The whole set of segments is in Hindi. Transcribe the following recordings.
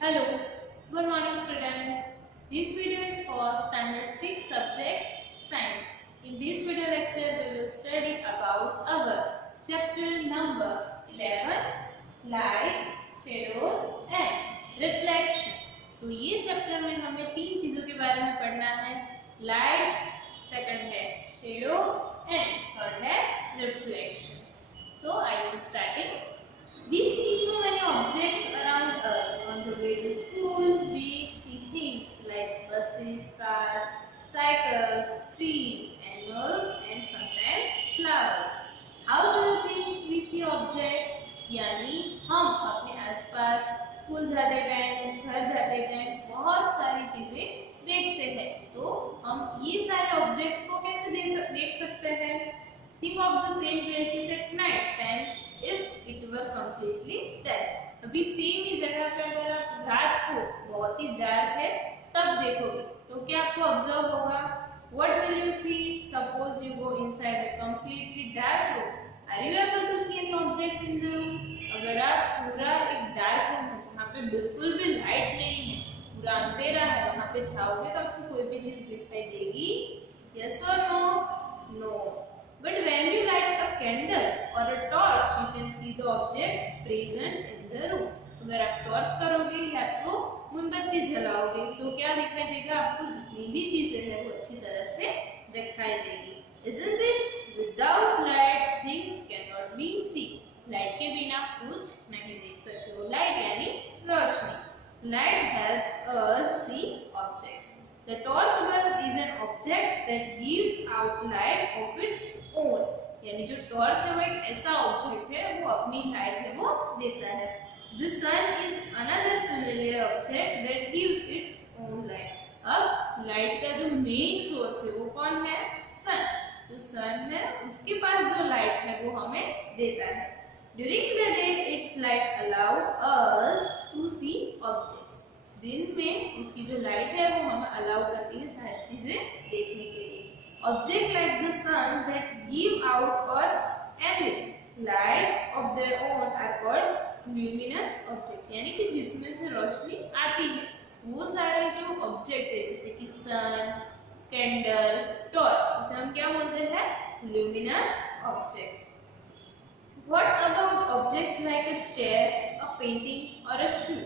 Hello, good morning students. This video is for standard 6 subject science. In this video lecture we will study about our chapter number 11 light, shadows and reflection. तो ये चैप्टर में हमें तीन चीजों के बारे में पढ़ना है, लाइट, सेकंड है शेडो एंड थर्ड है reflection. So I am starting. We see so many objects around us. On the way to school, we see things like buses, cars, cycles, trees, animals, and sometimes flowers. How do you think we see objects? यानी हम अपने आसपास स्कूल जाते टाइम, घर जाते टाइम बहुत सारी चीजें देखते हैं. तो हम ये सारे ऑब्जेक्ट्स को कैसे देख सकते हैं? Think of the same places at night time. If it were completely dark. अभी सेम ही जगह पे अगर आप रात को बहुत ही डार्क है तब देखोगे तो क्या आपको ऑब्जर्व होगा? What will you see? Suppose you go inside a completely dark room. Are you able to see any objects in the room? अगर आप पूरा एक डार्क रूम है जहाँ पे बिल्कुल भी लाइट नहीं है, पूरा अंधेरा है, वहाँ पे जाओगे तो आपको कोई भी चीज दिखाई देगी? Yes or no? No. But when you light a candle or a torch, you can see the objects present in the room. अगर आप टॉर्च करोगे या तो मोमबत्ती जलाओगे तो क्या दिखाई देगा? आपको जितनी भी चीजें हैं वो अच्छी तरह से दिखाई देगी. Isn't it? Without light, things cannot be seen. Light के बिना कुछ नहीं देख सकते हो. लाइट यानी रोशनी. Light helps us see objects. The torch bulb is an object that gives out light of its own. यानी जो टॉर्च है वो एक ऐसा ऑब्जेक्ट है वो अपनी लाइट है वो देता है. The sun is another familiar object that gives its own light. अब लाइट का जो मेन सोर्स है वो कौन है? सन. तो सन है, उसके पास जो लाइट है वो हमें देता है. During the day, its light allow us to see objects. दिन में उसकी जो लाइट है वो हमें अलाउ करती है सारी चीजें देखने के लिए. Object like the sun that give out or emit light of their own are called luminous object. यानी कि जिसमें से रोशनी आती है वो सारे जो ऑब्जेक्ट है जैसे कि सन, कैंडल, टॉर्च, उसे हम क्या बोलते हैं? luminous objects. What about objects like a chair, a painting or a shoe?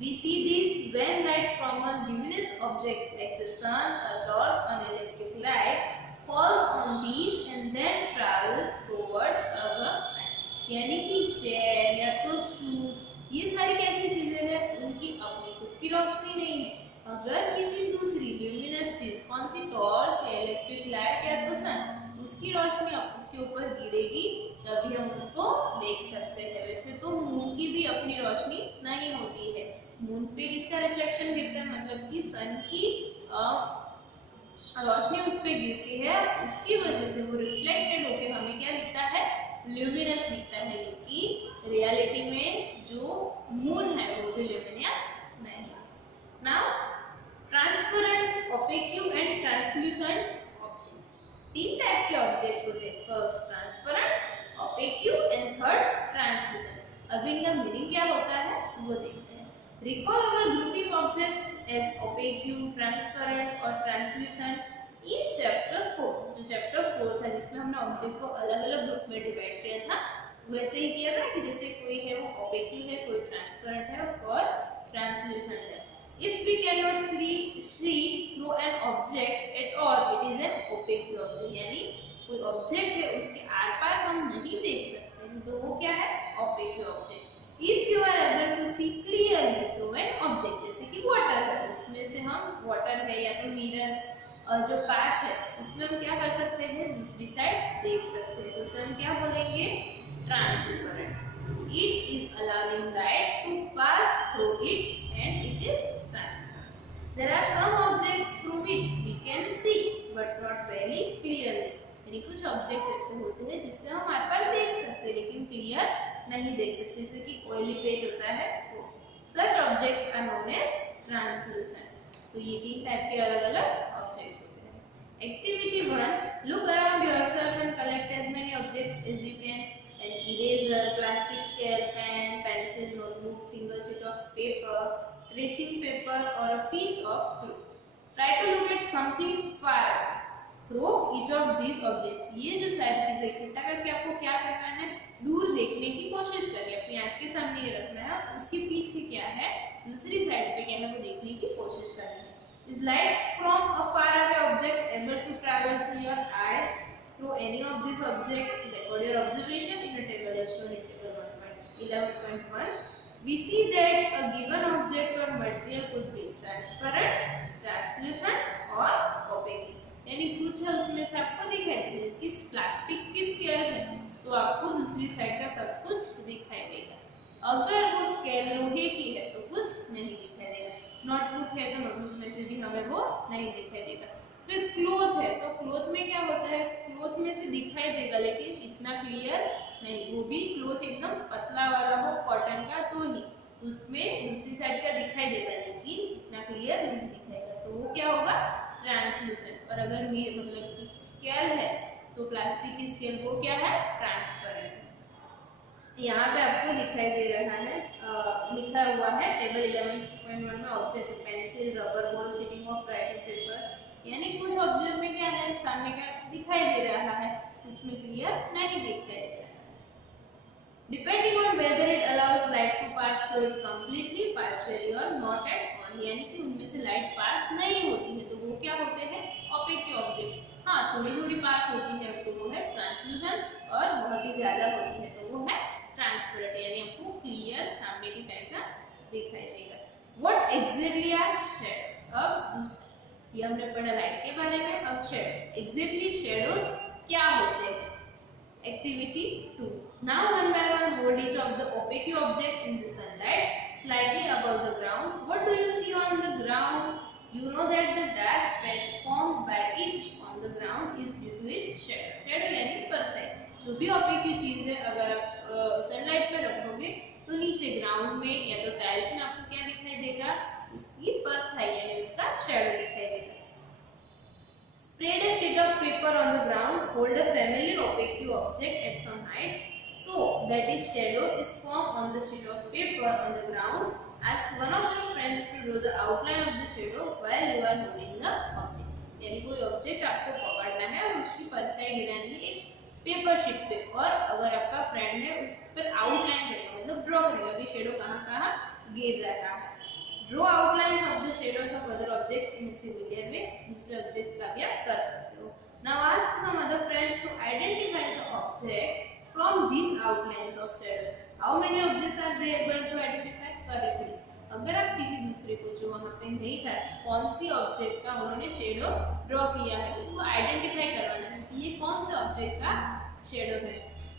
We see these when light from a luminous object like the sun, a torch, or an electric light falls on these and then travels towards our eye. यानी कि चेयर या तो शूज ये सारी कैसी चीजें हैं? उनकी अपनी खुद की रोशनी नहीं है. अगर किसी दूसरी ल्यूमिनस चीज, कौन सी? टॉर्च या इलेक्ट्रिक लाइट या तो सन, उसकी रोशनी उसके ऊपर गिरेगी तभी हम उसको देख सकते हैं. वैसे तो मून की भी अपनी रोशनी नहीं होती है. मून पे किसका रिफ्लेक्शन गिरता है? मतलब कि सन की रोशनी उस पे गिरती है, उसकी वजह से वो रिफ्लेक्टेड होकर हमें क्या दिखता है? ल्यूमिनस दिखता है. लेकिन रियलिटी में जो मून है वो भी ल्यूमिनस नहीं. Now transparent, opaque and translucent objects. तीन टाइप के ऑब्जेक्ट्स होते हैं. First transparent, opaque and third translucent. अब इनका मीनिंग क्या होता है वो देखते हैं. Recall our grouping objects as opaque, transparent और translucent in chapter 4. जो chapter 4 था जिसमें हमने ऑब्जेक्ट को अलग अलग ग्रुप में डिवाइड किया था, वैसे ही किया था कि जैसे कोई है वो ओपेक है, कोई ट्रांसपेरेंट है और ट्रांसल्यूसेंट है. If we cannot see through an object at all, it is an opaque object. यानी कोई ऑब्जेक्ट है उसके आर पार हम नहीं देख सकते तो वो क्या है? Opaque object. If you are able to see clearly through an object, जैसे कि वाटर है, उसमें से हम वाटर है या तो मिरर जो कांच है उसमें हम क्या कर सकते हैं? दूसरी साइड देख सकते हैं. तो उसे हम क्या बोलेंगे? Transparent. It is allowing light to pass through it and it is transparent. There are some objects through which we can see but not very clearly. यानी कुछ ऑब्जेक्ट्स ऐसे होते हैं जिससे हम आर पार देख सकते हैं लेकिन क्लियर नहीं देख सकते, जैसे कि ऑयली पेज होता है वो. Such objects are known as translucent. तो ये तीन टाइप के अलग अलग ऑब्जेक्ट्स होते हैं. Activity 1. Look around yourself and collect as many objects as you can. An eraser, plastic scale, pen, pencil, notebook, single sheet of paper, tracing paper or a piece of cloth. Try to look at something far away. Throw each of these objects. ये जो सारी चीजें इकट्ठा करके आपको क्या करना है, दूर देखने की कोशिश करिए, अपनी आंख के सामने ये रखना है, उसके पीछे क्या है, दूसरी साइड पे क्या है वो देखने की कोशिश करनी है. Is light from a far away object able to travel to your eye through any of these objects? Record your observation in a table as shown in table 11.1. We see that a given object or material could be transparent, translucent or opaque. यानी कुछ है उसमें से आपको दिखाई दे, किस प्लास्टिक की स्केल है तो आपको दूसरी साइड का सब कुछ दिखाई देगा. अगर वो स्केल लोहे की है तो कुछ नहीं दिखाई देगा. नोटबुक है तो नोटबुक में से भी हमें वो नहीं दिखाई देगा. फिर क्लोथ है तो क्लोथ में क्या होता है, क्लोथ में से दिखाई देगा लेकिन इतना क्लियर नहीं, वो भी क्लोथ एकदम पतला वाला हो कॉटन का तो ही उसमें दूसरी साइड का दिखाई देगा लेकिन इतना क्लियर नहीं दिखाएगा, तो वो क्या होगा, ट्रांसलूसेंट. और अगर मतलब स्केल है तो प्लास्टिक की स्केल वो क्या है, ट्रांसपेरेंट. यहाँ पे आपको दिखाई दे रहा है, लिखा हुआ है टेबल 11.1 में object pencil, rubber ball, sheeting of writing paper. यानी कुछ ऑब्जेक्ट में क्या है, सामने का दिखाई दे रहा है, कुछ में क्लियर नहीं दिखाई दे रहा है. Depending on whether it allows light to pass through it completely, partially or not at all. यानी कि उनमें से लाइट पास नहीं होती है तो वो क्या होते हैं, ओपेक ऑब्जेक्ट. हाँ, थोड़ी थोड़ी पास होती है तो वो है ट्रांसलूसेंट और बहुत ही ज्यादा होती है तो वो है ट्रांसपेरेंट, यानी आपको क्लियर सामने की साइड का दिखाई देगा. What exactly are shadows? अब दूसरा ये हमने पढ़ा लाइट के बारे में. अब शेडो, एग्जैक्टली शेडोज क्या होते हैं. Activity 2. Now one by one hold each of the opaque objects in the sunlight slightly above the ground. What do you see on the ground? You know that the dark patch formed by each on the ground is due to its shadow. Shadow यानी परछाई. जो भी opaque चीज है अगर आप सनलाइट पे रखोगे तो नीचे ग्राउंड में या तो टाइल्स में आपको क्या दिखाई देगा, उसकी परछाई यानी उसका शैडो दिखाई देगा. Spread a sheet of paper on the ground. Hold a familiar opaque object at some height so that its shadow is formed on the sheet of paper on the ground. Ask one of your friends to draw the outline of the shadow while you are holding the object. यानी कोई ऑब्जेक्ट आपको पकड़ना है और उसकी परछाई गिरानी है एक पेपर शीट पे, और अगर आपका फ्रेंड है उस पर आउटलाइन करेगा मतलब ड्रॉ करेगा कि शेडो कहाँ कहाँ गिर रहा है. Draw outlines of the shadows of other objects in a similar way. दूसरे objects का भी आप कर सकते हो. Now ask some other friends to identify the object from these outlines of shadows. How many objects are they able to identify correctly? अगर आप किसी दूसरे को जो वहाँ पे नहीं था कौन सी ऑब्जेक्ट का उन्होंने शेडो ड्रॉ किया है उसको आइडेंटिफाई करवाना है कि ये कौन से ऑब्जेक्ट का शेडो है.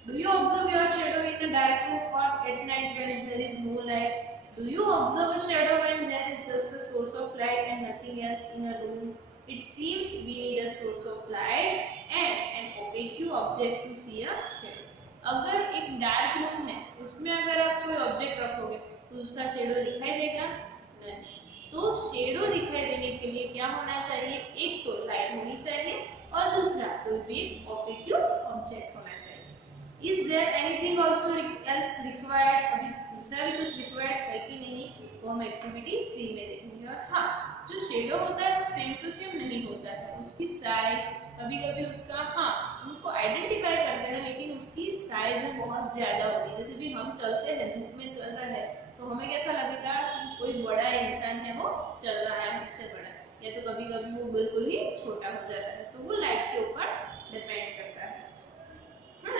Do you observe your shadow in a dark room or at night when there is no light? Do you observe a shadow when there is just a source of light and nothing else in a room? It seems we need a source of light and an opaque object to see a shadow. अगर एक डार्क रूम है उसमें अगर आप कोई ऑब्जेक्ट रखोगे तो उसका शेडो दिखाई देगा नहीं. तो शेडो दिखाई देने के लिए क्या होना चाहिए, एक तो लाइट होनी चाहिए और दूसरा कोई भी ओपेक ऑब्जेक्ट होना चाहिए. Is there anything also else required? अभी दूसरा भी कुछ रिक्वायर्ड है कि नहीं वो हम एक्टिविटी 3 में देखेंगे. और हाँ, जो शेडो होता है वो सेम टू सेम नहीं होता है, उसकी साइज कभी कभी उसका हाँ उसको आइडेंटिफाई करते हैं लेकिन उसकी साइज है बहुत ज्यादा होती है. जैसे भी हम चलते हैं धूप में चल रहा है तो हमें कैसा लगेगा कि कोई बड़ा इंसान है वो चल रहा है हमसे बड़ा, या तो कभी कभी वो बिल्कुल ही छोटा हो जाता है, तो वो लाइट के ऊपर डिपेंड करता है.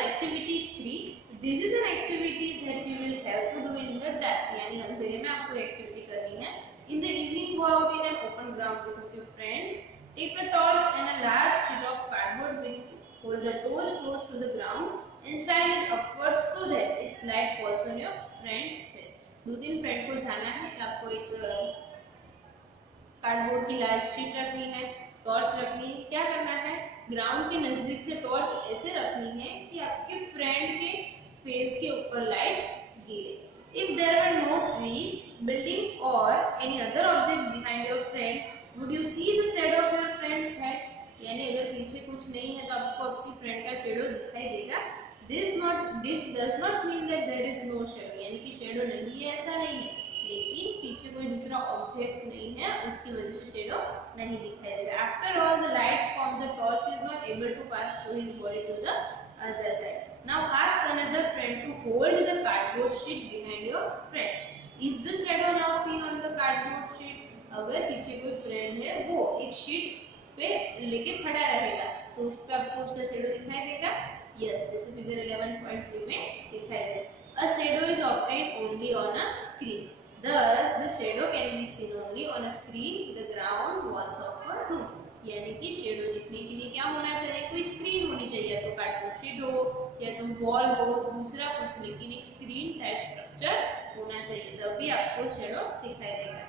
Activity 3. This is an activity that you will have to do in the dark. यानी अंधेरे में आपको एक्टिविटी करनी है. In the evening, go out in an open ground with a few friends. Take a torch and a large sheet of cardboard which hold the torch close to the ground and shine it upwards so that its light falls on your friend's face. 2-3 friend को जाना है, आपको एक कार्डबोर्ड की लार्ज शीट रखनी है, टॉर्च रखनी है. क्या करना है, ग्राउंड के नजदीक से टॉर्च ऐसे रखनी है कि आपके फ्रेंड के फेस के ऊपर लाइट गिरे. If there were no trees, building or any other object behind your friend, would you see the shadow of your friend's head? यानी अगर पीछे कुछ नहीं है तो आपको आपकी फ्रेंड का शेडो दिखाई देगा. This does not mean that there is no shadow. यानी कि शेडो नहीं है ऐसा नहीं है, लेकिन पीछे कोई दूसरा ऑब्जेक्ट नहीं है, उसकी वजह से शेडो नहीं दिखाई दे रहा। After all the light from the torch is not able to pass through his body to the other side. Now ask another friend to hold the cardboard sheet behind your friend. Is the shadow now seen on the cardboard sheet? अगर पीछे कोई फ्रेंड है वो एक शीट पे लेके खड़ा रहेगा तो उस पे आपको उसका शेडो दिखाई देगा। यस, जैसे फिगर 11.3 में दिखाई देगा। A shadow is obtained only on a screen. Thus, the shadow can be seen only on a screen, the ground, walls of a room. यानी कि शेडो दिखने के लिए क्या होना चाहिए? कोई स्क्रीन होनी चाहिए, या तो कार्डबोर्ड शीट हो या तो वॉल हो, दूसरा कुछ, लेकिन एक स्क्रीन टाइप स्ट्रक्चर होना चाहिए, तभी आपको शेडो दिखाई देगा।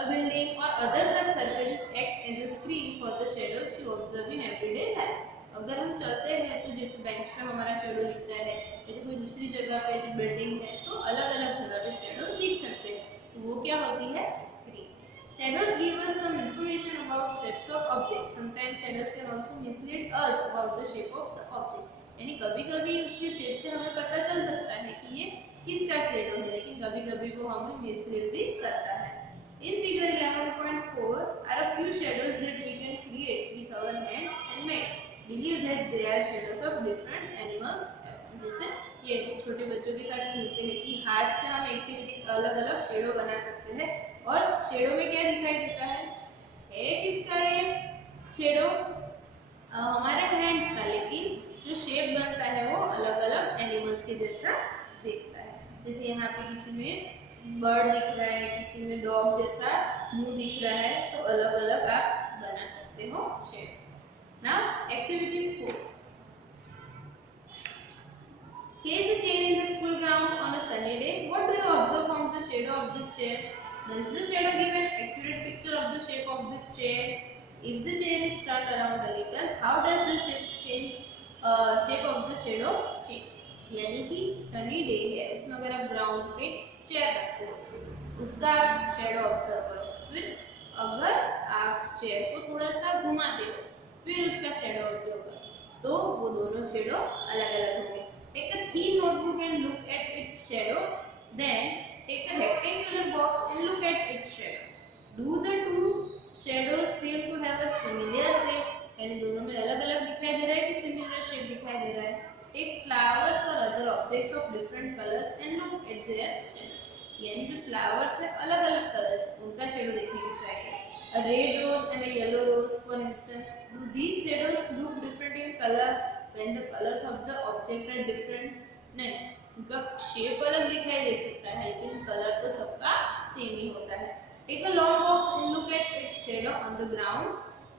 A building or other such surfaces act as a screen for the shadows to observe in everyday life. अगर हम चलते हैं तो जैसे बेंच पे हमारा शेडो दिखता है, या तो कोई दूसरी जगह पे जो बिल्डिंग है तो अलग अलग जगह पे शेडो दिख सकते हैं, तो वो क्या होती है? Screen. Shadows give us some information about shapes of objects. Sometimes shadows can also mislead us about the shape of the object. यानी कभी-कभी उसके शेप से हमें पता चल सकता है कि ये किसका शेडो है, लेकिन कभी-कभी वो हमें मिसलीड भी करता है। In figure 11.4 are a few shadows that we can create with our hands and make believe that they are shadows of different animals. जैसे ये छोटे बच्चों के साथ खेलते हैं कि हाथ से हम एक्टिविटी अलग अलग शेडो बना सकते हैं, और शेडो में क्या दिखाई देता है किसका ये शेडो? हमारे हैंड्स का, लेकिन जो शेप बनता है वो अलग अलग एनिमल्स के जैसा दिखता है। जैसे यहाँ पे किसी में बर्ड दिख रहा है, किसी में डॉग जैसा मुंह दिख रहा है, तो अलग अलग आप बना सकते हो shade. Now activity 4, place a chair in the school ground on a sunny day. What do you observe from the shadow of the chair? Does the shadow give an accurate picture of the shape of the chair? If the chair is turned around a little, how does the shape of the shadow change? यानी कि सनी डे है, इसमें अगर आप ग्राउंड पे चेयर रखते हो उसका आप शेडो ऑब्जर्व करो, फिर अगर आप चेयर को थोड़ा सा घुमाते हो फिर उसका शेडो ऑब्जर्व करो, तो वो दोनों शेडो अलग अलग होंगे। Take a thin notebook and look at its shadow, then take a rectangular box and look at its shadow. Do the two shadows seem to have a similar shape? यानी दोनों में अलग अलग दिखाई दे रहा है कि सिमिलर शेप दिखाई दे रहा है? Take flowers or other objects of different colors and look at their shadow. यानी जो flowers है अलग अलग कलर्स है उनका शेडो देखने की ट्राई करें। A red rose and a yellow rose, for instance, do these shadows look different in color when the colors of the object are different? नहीं, उनका शेप अलग दिखाई दे सकता है लेकिन कलर तो सबका सेम ही होता है। Take a long box and look at its shadow on the ground.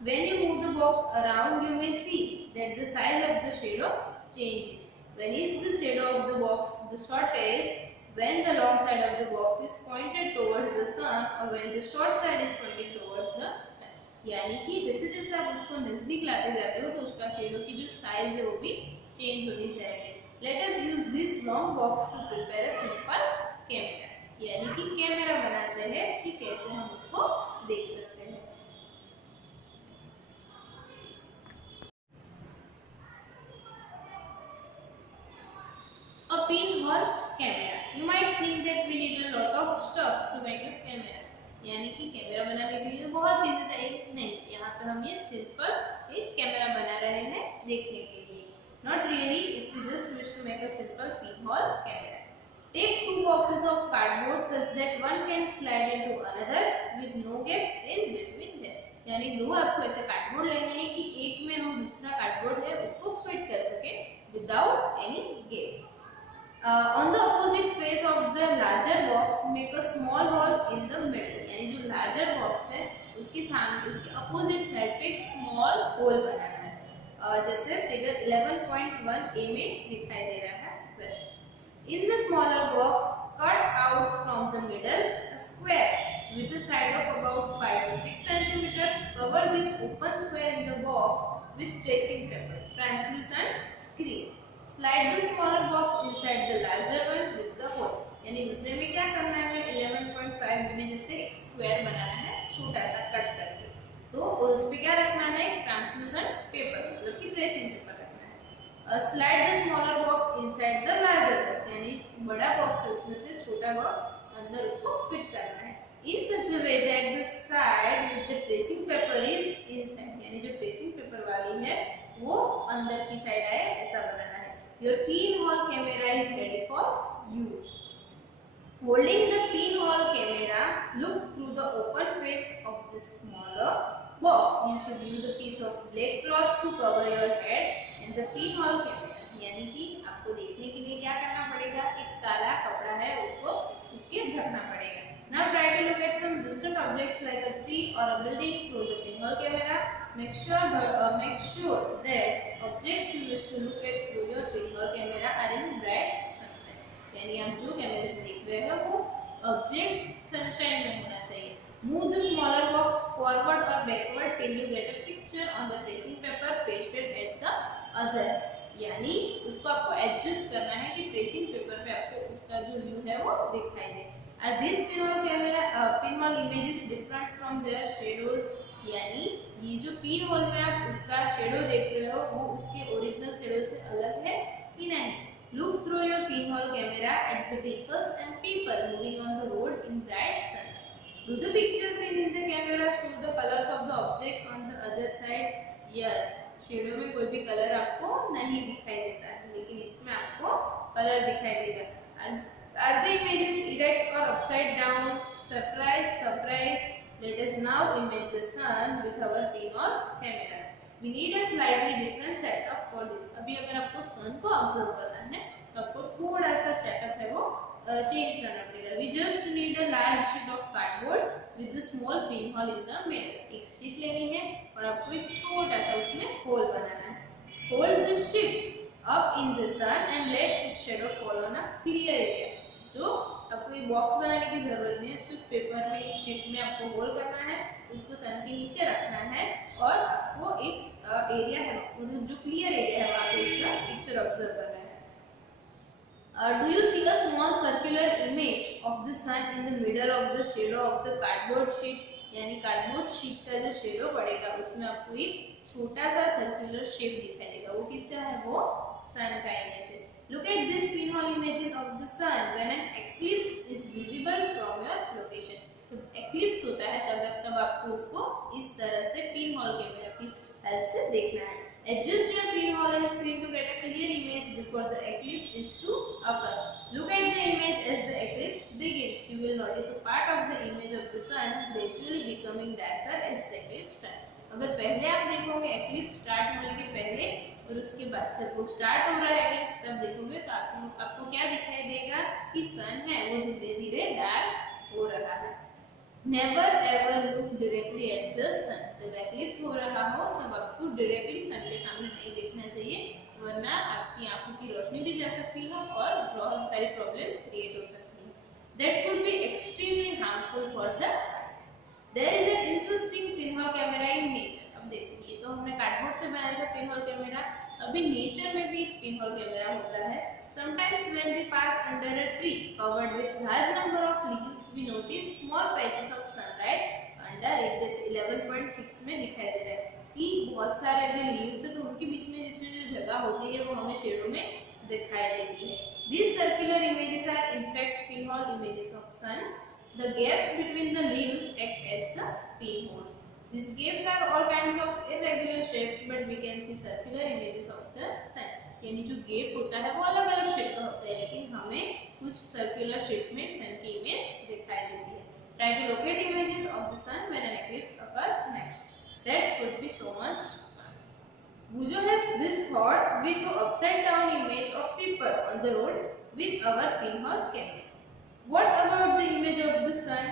When you move the box around, you may see that the size of the shadow changes. When is the shadow of the box the shortest? When the long side of the box is pointed towards the sun, or when the short side is pointed towards the sun. यानी कि जैसे जैसे आप उसको नजदीक लाते जाते हो तो उसका शेडो की जो साइज है वो भी चेंज होती जाएगी। Let us use this long box to prepare a simple camera. यानी कि कैमरा बनाते हैं कि कैसे हम उसको देख सकते हैं। A pinhole camera. You might think that we need a lot of stuff to make a camera. यानी कि कैमरा बनाने के लिए तो बहुत चीजें चाहिए, नहीं, यहाँ पे हम ये सिंपल एक कैमरा बना रहे हैं देखने के लिए। Not really, if we just wish to make a simple pinhole camera. Take two boxes of cardboard such that one can slide into another with no gap in between them. यानी दो आपको ऐसे कार्डबोर्ड लेने हैं कि एक में हम दूसरा कार्डबोर्ड है उसको फिट कर सके without any gap. On the opposite face of the larger box, make a small hole in the middle. यानी जो larger box है उसके सामने उसके opposite side पे एक small hole बनाना है, जैसे फिगर 11.1 A में दिखाई दे रहा है वैसे। In the smaller box, cut out from the middle a square with a side of about 5 to 6 centimeter. Cover this open square in the box with tracing paper, translucent screen. Slide the smaller box inside the larger one with the hole. यानी दूसरे में क्या करना है, 11.5 में जैसे एक स्क्वायर बनाना है छोटा सा कट करके, तो और उस पे क्या रखना है, ट्रांसलूसेंट पेपर मतलब कि ट्रेसिंग पेपर रखना है। Slide the smaller box inside the larger box, यानी बड़ा बॉक्स है उसमें से छोटा बॉक्स अंदर उसको फिट करना है in such a way that the side with the tracing paper is inside, यानी जो ट्रेसिंग पेपर वाली है वो अंदर की साइड आए ऐसा बनाना है। Your pin-whole camera is ready for use. Holding the pinhole camera, look through the open face of the smaller box. You should use a piece of black cloth to cover your head and the pinhole camera. यानी कि आपको देखने के लिए क्या करना पड़ेगा, एक काला कपड़ा है उसको उसके ढकना पड़ेगा। Now try to look at some distant objects like a tree or a building through the pinhole camera. Make sure that objects you wish to look at through your pinhole camera are in bright sunshine. यानी आप जो कैमरे से देख रहे हो वो ऑब्जेक्ट सनशाइन में होना चाहिए। Move the smaller box forward or backward till you get a picture on the tracing paper pasted at the other. यानी उसको आपको एडजस्ट करना है कि ट्रेसिंग पेपर पे आपको उसका जो व्यू है वो दिखाई दे। Are these pinhole images different from their shadows? यानी ये जो पिन-होल में आप उसका शेडो देख रहे हो वो उसके ओरिजिनल शेडो से अलग है कि नहीं। Look through your pinhole camera at the vehicles and people moving on the road in bright sun. Do the pictures seen in the camera show the colors of the objects on the other side? Yes. Shadow में कोई भी कलर आपको नहीं दिखाई देता है, लेकिन इसमें आपको कलर दिखाई देगा। Are the images erect or upside down? Surprise! Let us now image the sun with our pinhole camera. We need a slightly different setup for this. अभी अगर आपको सन को ऑब्जर्व करना है तो आपको थोड़ा सा सेटअप है वो चेंज करना पड़ेगा। We just need a large sheet of cardboard with a small pinhole in the middle. एक शीट लेनी है और आपको एक छोटा सा उसमें होल बनाना है। Hold the sheet up in the sun and let its shadow fall on a clear area. जो आपको ये बॉक्स बनाने की जरूरत नहीं है, सिर्फ पेपर में शीट में आपको होल करना है, उसको सन के नीचे रखना है और आपको एक एरिया है मतलब जो क्लियर एरिया है वहाँ पे उसका पिक्चर ऑब्जर्व करना है। Do you see a small circular image of the sun in the middle of the shadow of the cardboard sheet? यानी कार्डबोर्ड शीट का जो शेडो पड़ेगा उसमें आपको एक छोटा सा सर्कुलर शेप दिखाई देगा। वो किसका है, वो सन का इमेज है। Look at these pinhole images of the sun when an eclipse is visible from your location. जब eclipse होता है तब आपको उसको इस तरह से pinhole कैमरा की हेल्प से देखना है। Adjust your pinhole and screen to get a clear image before the eclipse is to occur. Look at the image as the eclipse begins. You will notice a part of the image of the sun gradually becoming darker as the eclipse starts. अगर पहले आप देखोगे eclipse स्टार्ट होने के पहले और उसके बाद जब वो स्टार्ट हो रहा है eclipse तब देखोगे तो आपको क्या दिखाई देगा कि सन है वो धीरे धीरे डार्क हो रहा है। Never ever look directly at the sun. जब eclipse हो रहा हो तब आपको डायरेक्टली सन के सामने नहीं देखना चाहिए, वरना आपकी आंखों की रोशनी भी जा सकती है और बहुत सारी प्रॉब्लम क्रिएट हो सकती है। That could be extremely harmful for the eyes. There is an interesting pinhole camera in nature. अब देखो ये तो हमने कार्डबोर्ड से बनाया था pinhole कैमरा, अभी नेचर में भी pinhole कैमरा होता है। Sometimes when we pass under a tree covered with large number of leaves, we notice small patches of sunlight under it. जैसे 11.6 में दिखाई दे रहा है कि बहुत सारे अगर लीव्स है तो उनके बीच में जिसमें जो जगह होती है वो हमें शेडो में दिखाई देती है। These circular images are in fact pinhole images of sun. The gaps between the leaves act as the pinholes. These gaps are all kinds of irregular shapes, but we can see circular images of the sun. यानी जो गैप होता है वो अलग अलग शेप का होता है, लेकिन हमें कुछ सर्कुलर शेप में सन की इमेज दिखाई देती है। Try to locate images of the sun when an eclipse occurs next. That could be so much fun. Bujo has this thought: we saw upside down image of people on the road with our pinhole camera. What about the image of the sun?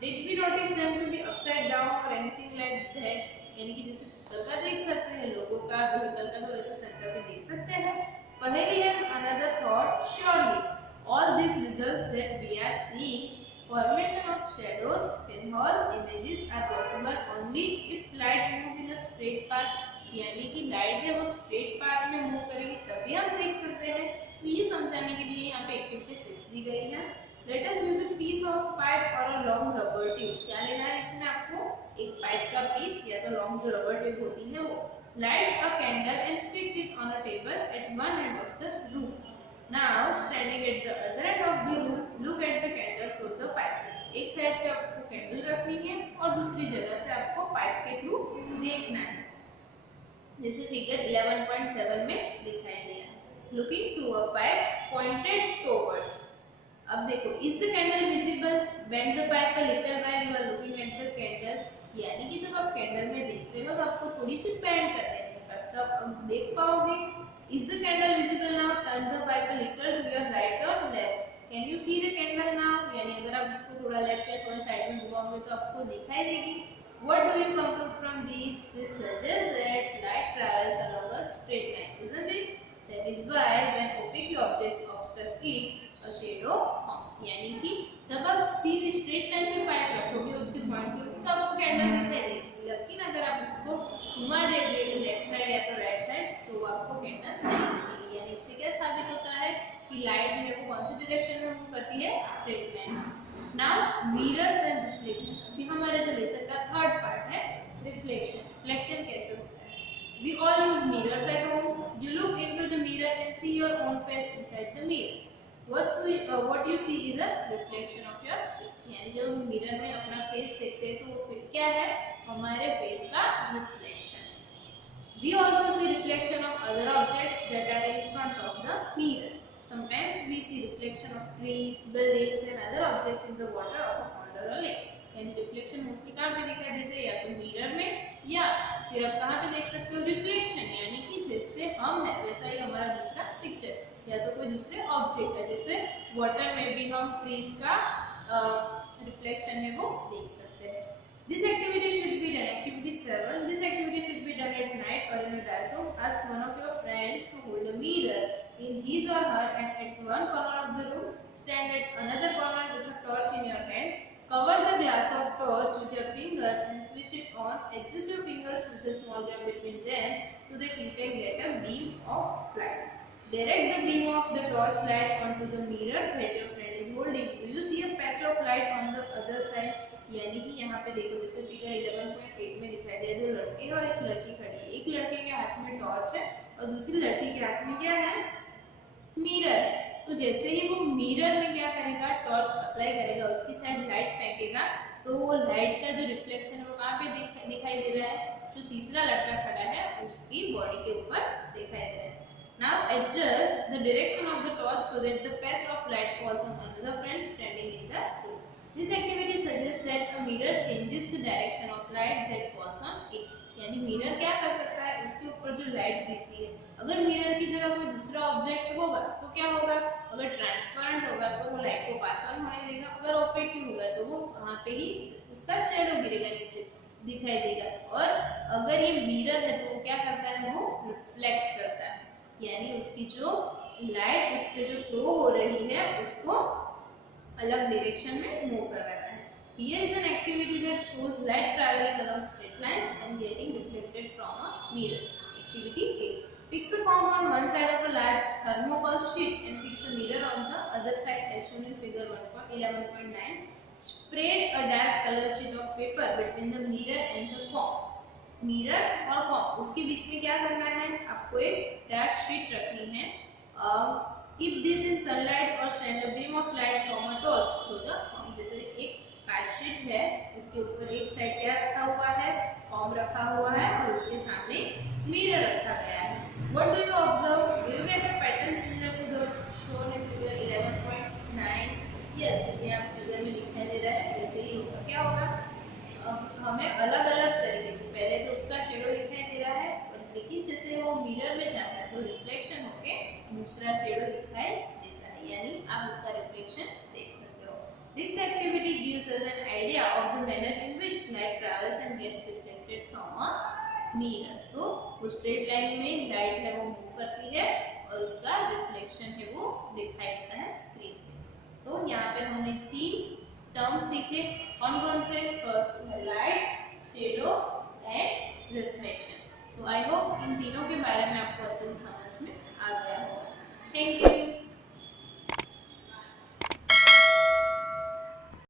Did we notice them to be upside down or anything like that? यानी कि जैसे व्हीकल का देख सकते हैं, लोगों का व्हीकल का तो वैसे सन का भी देख सकते हैं। पहेली has another thought: surely all these results that we are seeing, formation of shadows, pinhole images, are possible only if light moves in a straight path. यानी कि लाइट है वो स्ट्रेट पाथ में मूव करेगी तभी हम देख सकते हैं। तो ये समझाने के लिए यहाँ पे एक्टिविटी 6 दी गई है। Let us use a piece of pipe or a long rubber tube. क्या लेना है इसमें आपको, एक पाइप का पीस या तो लॉन्ग जो रबर ट्यूब होती है वो। Light a candle and fix it on a table at one end of the room. Now, standing at the other end of the room, look at the candle through the एक साइड पे आपको कैंडल रखनी है और दूसरी जगह से आपको पाइप के थ्रू देखना है, जैसे फिगर 11.7 में दिखाई दिया। Looking through a pipe pointed towards. अब देखो, is the candle visible? Bend the pipe a little while you are looking at the candle. यानी कि जब आप कैंडल में देख रहे हो तो आपको थोड़ी सी बेंड कर देनी है, तब आप देख पाओगे। Is the candle visible now? Turn the pipe a little to your right और left. Can you see the candle now? यानी अगर आप इसको थोड़ा लेफ्ट या थोड़ा साइड में घुमाओगे तो आपको दिखाई देगी। What do you conclude from these? This suggests that light travels along a straight line, isn't it? That is why when opaque objects obstruct it, a shadow forms. यानी कि जब आप सीधी स्ट्रेट लाइन में पाइप रखोगे उसके पॉइंट के ऊपर तो आपको कैंडल दिखाई देगी, लेकिन अगर आप इसको घुमा देंगे लेफ्ट साइड या तो राइट साइड तो आपको कैंडल नहीं दिखेगी। यानी इससे क्या साबित होता है कि लाइट है वो कौन सी डायरेक्शन में मूव करती है? Straight line. Now mirrors and reflection. अभी हमारे जो लेसन का थर्ड पार्ट है रिफ्लेक्शन। रिफ्लेक्शन कैसे होता है? We all use mirrors at home. You look into the mirror and see your own face inside the mirror. What you see is a reflection of your face. यानी जब हम मिरर में अपना फेस देखते हैं तो वो क्या है? हमारे फेस का reflection. We also see reflection of other objects that are in front of the mirror. Sometimes we see reflection of trees, buildings and other objects in the water of a pond or a lake. यानी रिफ्लेक्शन मोस्टली कहाँ पे दिखाई देते हैं? या तो मिरर में, या फिर आप कहाँ पे देख सकते हो? रिफ्लेक्शन। यानी कि जैसे हम है वैसा ही हमारा दूसरा पिक्चर, या तो कोई दूसरे ऑब्जेक्ट है, जैसे वाटर में भी हम ट्रीज का रिफ्लेक्शन है वो देख सकते हैं। This activity should be done. Activity 7. This activity should be done at night or in a dark room. Ask one of your friends to hold a mirror in his or her and at one corner of the room. Stand at another corner with a torch in your hand. Cover the glass of torch with your fingers and switch it on. Adjust your fingers with a small gap between them so that you can get a beam of light. Direct the beam of the torch light onto the mirror that your friend is holding. Do you see a patch of light on the other side? यानी कि यहाँ पे देखो, जैसे फिगर 11.8 में दिखाई दे, दो लड़के हैं और एक लड़की खड़ी है। एक लड़के के हाथ में टॉर्च है और दूसरी लड़की के हाथ में क्या है? मिरर। तो जैसे ही वो मिरर में क्या करेगा? टॉर्च अप्लाई करेगा, उसकी साइड लाइट फेंकेगा, तो वो लाइट का जो रिफ्लेक्शन है वो कहाँ पे दिखाई दे रहा है? जो तीसरा लड़का खड़ा है उसकी बॉडी के ऊपर दिखाई दे रहा है। Now adjust the direction of the torch so that the patch of light falls on another friend standing in the room. This activity suggests that a mirror changes the direction of light that falls on it. यानी मिरर क्या कर सकता है? उसके ऊपर जो लाइट गिरती है, अगर मिरर की जगह कोई दूसरा ऑब्जेक्ट होगा तो क्या होगा? अगर ट्रांसपेरेंट होगा तो वो लाइट को पास ऑन होने देगा, अगर ओपेक होगा तो वो वहाँ पे ही उसका शेडो गिरेगा, नीचे दिखाई देगा। और अगर ये मिरर है तो वो क्या करता है? वो रिफ्लेक्ट करता है, यानी उसकी जो लाइट उस पर जो थ्रो हो रही है उसको अलग डायरेक्शन में मूव करवाता है। Here is an activity that shows light traveling along straight lines and getting reflected from a mirror. Activity 8. Fix a comb on one side of a large thermocol sheet and fix a mirror on the other side as shown in figure 11.9. Spread a dark colored sheet of paper between the mirror and the comb. Mirror और कॉम, उसके बीच में क्या करना है? आपको एक डार्क शीट रखनी है। Keep this in sunlight or send a beam of light from a torch through the comb. जैसे एक कार्ड शीट है, उसके ऊपर एक साइड क्या रखा हुआ है? कॉम रखा हुआ है और उसके सामने मिरर रखा गया है। What do you observe? Do you get a pattern similar to the shown in figure 11.9? Yes, जैसे आप फिगर में दिखाई दे रहा है वैसे ही होगा। क्या होगा? हमें अलग अलग तरीके से, पहले तो उसका शेडो दिखाई दे रहा है, लेकिन जैसे वो मिरर में जाता है तो रिफ्लेक्शन होके दूसरा शेडो दिखाई देता है, यानी आप उसका रिफ्लेक्शन देख सकते हो। This activity gives us an idea of the manner in which light travels and gets reflected from a mirror. तो वो स्ट्रेट लाइन में लाइट है वो मूव करती है और उसका रिफ्लेक्शन है वो दिखाई देता है स्क्रीन पे। तो यहाँ पे हमने 3 टर्म सीखे, कौन कौन से? First light,